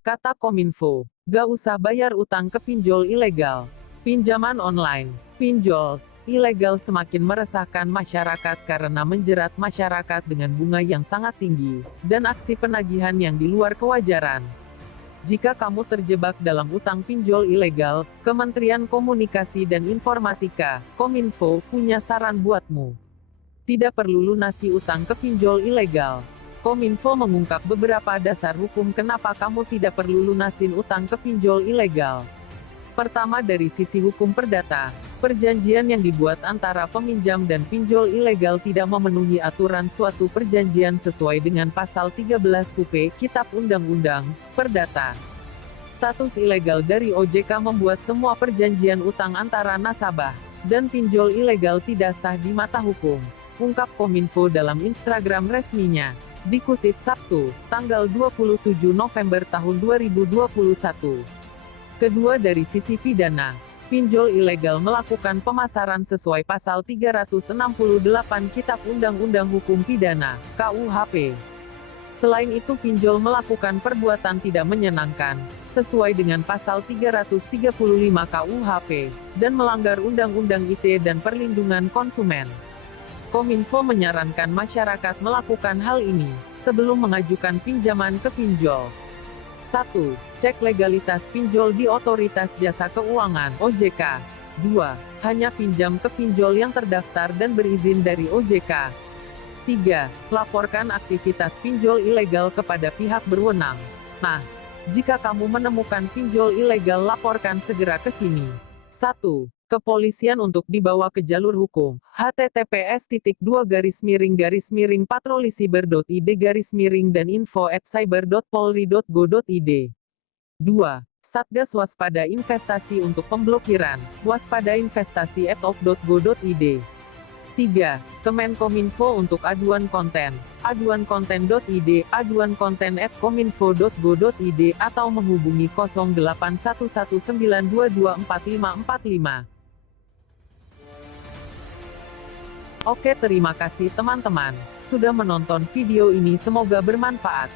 Kata Kominfo, gak usah bayar utang ke pinjol ilegal. Pinjaman online, pinjol ilegal semakin meresahkan masyarakat karena menjerat masyarakat dengan bunga yang sangat tinggi, dan aksi penagihan yang di luar kewajaran. Jika kamu terjebak dalam utang pinjol ilegal, Kementerian Komunikasi dan Informatika, Kominfo, punya saran buatmu. Tidak perlu lunasi utang ke pinjol ilegal. Kominfo mengungkap beberapa dasar hukum kenapa kamu tidak perlu lunasin utang ke pinjol ilegal. Pertama, dari sisi hukum perdata, perjanjian yang dibuat antara peminjam dan pinjol ilegal tidak memenuhi aturan suatu perjanjian sesuai dengan pasal 13 KUP, Kitab Undang-Undang Perdata. Status ilegal dari OJK membuat semua perjanjian utang antara nasabah dan pinjol ilegal tidak sah di mata hukum, ungkap Kominfo dalam Instagram resminya. Dikutip Sabtu, tanggal 27 November tahun 2021. Kedua, dari sisi pidana, pinjol ilegal melakukan pemasaran sesuai pasal 368 Kitab Undang-Undang Hukum Pidana, KUHP. Selain itu, pinjol melakukan perbuatan tidak menyenangkan, sesuai dengan pasal 335 KUHP, dan melanggar Undang-Undang ITE dan Perlindungan Konsumen. Kominfo menyarankan masyarakat melakukan hal ini sebelum mengajukan pinjaman ke pinjol. 1. Cek legalitas pinjol di Otoritas Jasa Keuangan (OJK). 2. Hanya pinjam ke pinjol yang terdaftar dan berizin dari OJK. 3. Laporkan aktivitas pinjol ilegal kepada pihak berwenang. Nah, jika kamu menemukan pinjol ilegal, laporkan segera ke sini. 1. Kepolisian untuk dibawa ke jalur hukum. https://patrolisiber.id/dan info@cyber.polri.go.id. 2. Satgas Waspada Investasi untuk Pemblokiran. waspadainvestasi@ok.go.id. 3. Kemenkominfo untuk aduan konten. aduankonten.id, aduankonten@kominfo.go.id, atau menghubungi 081192245545. Oke, terima kasih teman-teman sudah menonton video ini, semoga bermanfaat.